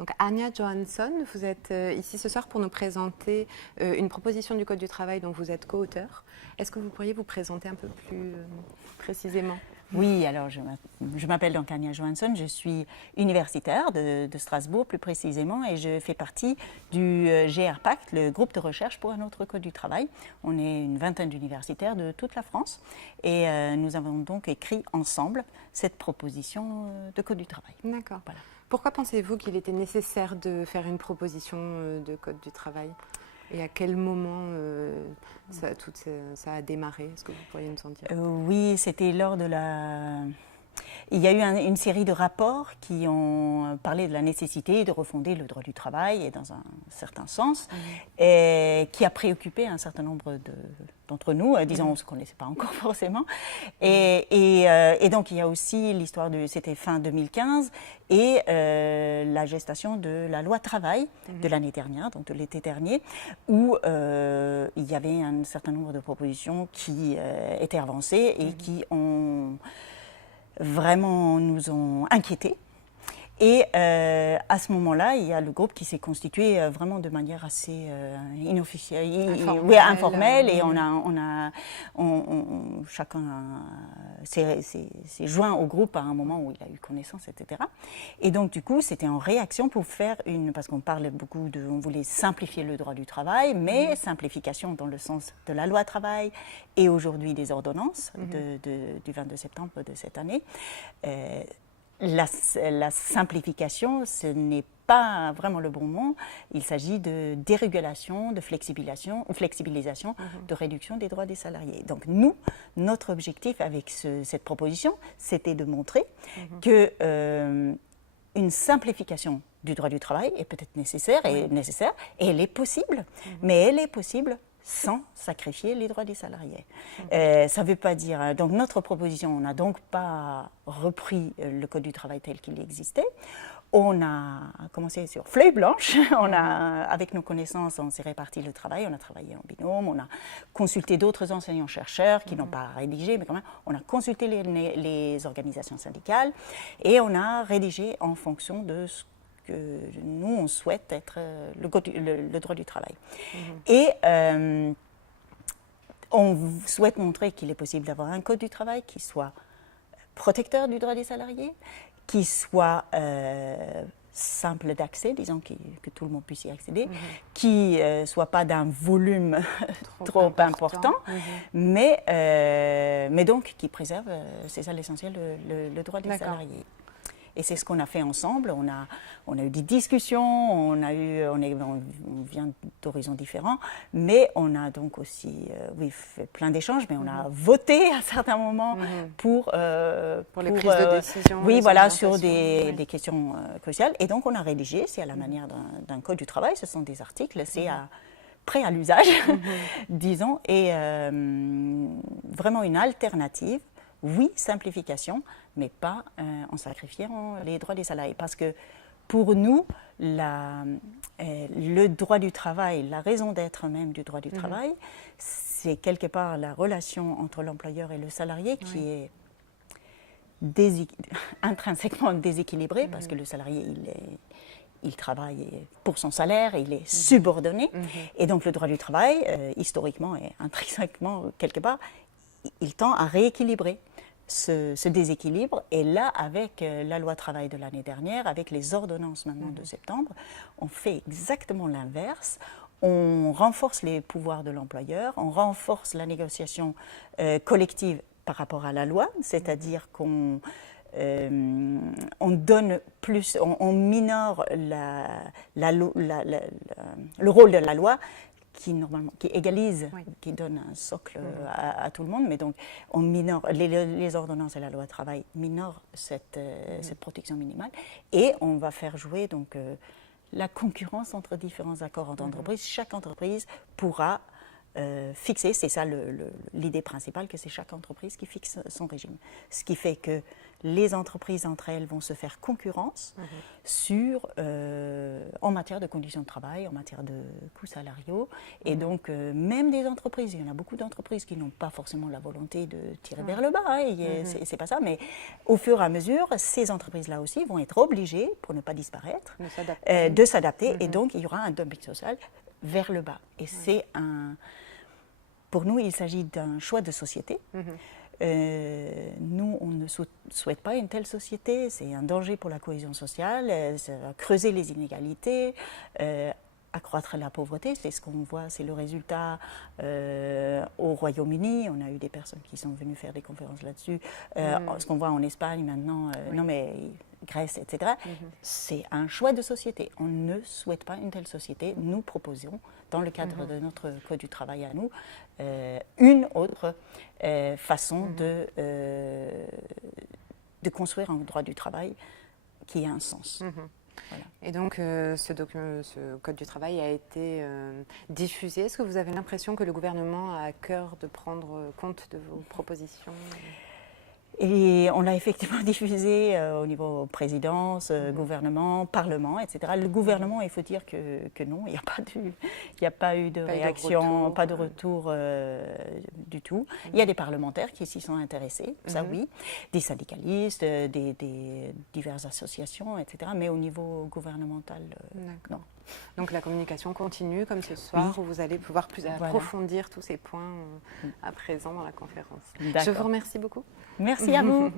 Donc Anja Johansson, vous êtes ici ce soir pour nous présenter une proposition du Code du travail dont vous êtes co-auteur. Est-ce que vous pourriez vous présenter un peu plus précisément ? Oui, alors je m'appelle donc Anja Johansson, je suis universitaire de Strasbourg plus précisément et je fais partie du GR-Pacte, le groupe de recherche pour un autre Code du travail. On est une vingtaine d'universitaires de toute la France et nous avons donc écrit ensemble cette proposition de Code du travail. D'accord. Voilà. Pourquoi pensez-vous qu'il était nécessaire de faire une proposition de Code du travail ? Et à quel moment ça a démarré ? Est-ce que vous pourriez nous en dire ? Oui, c'était lors de la... Il y a eu une série de rapports qui ont parlé de la nécessité de refonder le droit du travail, et dans un certain sens, et qui a préoccupé un certain nombre d'entre nous, disons, on ne se connaissait pas encore forcément. Et donc, il y a aussi l'histoire c'était fin 2015, et la gestation de la loi travail de l'année dernière, donc de l'été dernier, où il y avait un certain nombre de propositions qui étaient avancées et qui ont... vraiment nous ont inquiétés. Et à ce moment-là, il y a le groupe qui s'est constitué vraiment de manière assez informelle, et chacun s'est joint au groupe à un moment où il a eu connaissance, etc. Et donc du coup, c'était en réaction pour faire parce qu'on parle beaucoup on voulait simplifier le droit du travail, mais simplification dans le sens de la loi travail et aujourd'hui des ordonnances du 22 septembre de cette année. La simplification, ce n'est pas vraiment le bon mot. Il s'agit de dérégulation, de flexibilisation, de réduction des droits des salariés. Donc nous, notre objectif avec cette proposition, c'était de montrer que une simplification du droit du travail est peut-être nécessaire, et elle est possible, mais elle est possible sans sacrifier les droits des salariés. Ça ne veut pas dire... Donc notre proposition, on n'a donc pas repris le Code du travail tel qu'il existait. On a commencé sur feuille blanche. Avec nos connaissances, on s'est réparti le travail. On a travaillé en binôme. On a consulté d'autres enseignants-chercheurs qui n'ont pas rédigé, mais quand même, on a consulté les organisations syndicales et on a rédigé en fonction de ce que nous, on souhaite être le droit du travail. Et on souhaite montrer qu'il est possible d'avoir un code du travail qui soit protecteur du droit des salariés, qui soit simple d'accès, disons que tout le monde puisse y accéder, qui ne soit pas d'un volume trop important, mais donc qui préserve, c'est ça l'essentiel, le droit des salariés. Et c'est ce qu'on a fait ensemble. On a eu des discussions, on vient d'horizons différents, mais on a donc aussi fait plein d'échanges, mais on a voté à certains moments pour les prises de décision. Oui, voilà, sur des questions cruciales. Et donc on a rédigé, c'est à la manière d'un code du travail, ce sont des articles, c'est prêt à l'usage, disons, et vraiment une alternative. Oui, simplification, mais pas en sacrifiant les droits des salariés. Parce que pour nous, le droit du travail, la raison d'être même du droit du travail, c'est quelque part la relation entre l'employeur et le salarié qui est intrinsèquement déséquilibrée, parce que le salarié, il travaille pour son salaire, il est subordonné. Et donc le droit du travail, historiquement et intrinsèquement, quelque part, il tend à rééquilibrer ce déséquilibre. Et là, avec la loi travail de l'année dernière, avec les ordonnances maintenant de septembre, on fait exactement l'inverse. On renforce les pouvoirs de l'employeur, on renforce la négociation collective par rapport à la loi, c'est-à-dire qu'on donne plus, on minore le rôle de la loi, qui égalise, qui donne un socle à tout le monde, mais donc on minore, les ordonnances et la loi travail minorent cette protection minimale, et on va faire jouer donc la concurrence entre différents accords entre entreprises. Chaque entreprise pourra fixer, c'est ça l'idée principale, que c'est chaque entreprise qui fixe son régime. Ce qui fait que les entreprises entre elles vont se faire concurrence en matière de conditions de travail, en matière de coûts salariaux. Et donc, même des entreprises, il y en a beaucoup d'entreprises qui n'ont pas forcément la volonté de tirer vers le bas, hein, c'est pas ça, mais au fur et à mesure, ces entreprises-là aussi vont être obligées, pour ne pas disparaître, de s'adapter. Et donc, il y aura un dumping social vers le bas. Et pour nous, il s'agit d'un choix de société. Nous, on ne souhaite pas une telle société. C'est un danger pour la cohésion sociale. Ça va creuser les inégalités, accroître la pauvreté. C'est ce qu'on voit, c'est le résultat au Royaume-Uni. On a eu des personnes qui sont venues faire des conférences là-dessus. Ce qu'on voit en Espagne maintenant, non mais Grèce, etc. C'est un choix de société. On ne souhaite pas une telle société. Nous proposons, dans le cadre de notre Code du travail à nous, une autre façon de construire un droit du travail qui a un sens. Voilà. Et donc, ce Code du travail a été diffusé. Est-ce que vous avez l'impression que le gouvernement a à cœur de prendre compte de vos propositions ? Et on l'a effectivement diffusé au niveau présidence, gouvernement, parlement, etc. Le gouvernement, il faut dire que non, il n'y a pas eu de réaction, pas de retour du tout. Il y a des parlementaires qui s'y sont intéressés, ça oui, des syndicalistes, des diverses associations, etc. Mais au niveau gouvernemental, non. Donc la communication continue comme ce soir où vous allez pouvoir plus approfondir tous ces points à présent dans la conférence. Je vous remercie beaucoup. Merci à vous.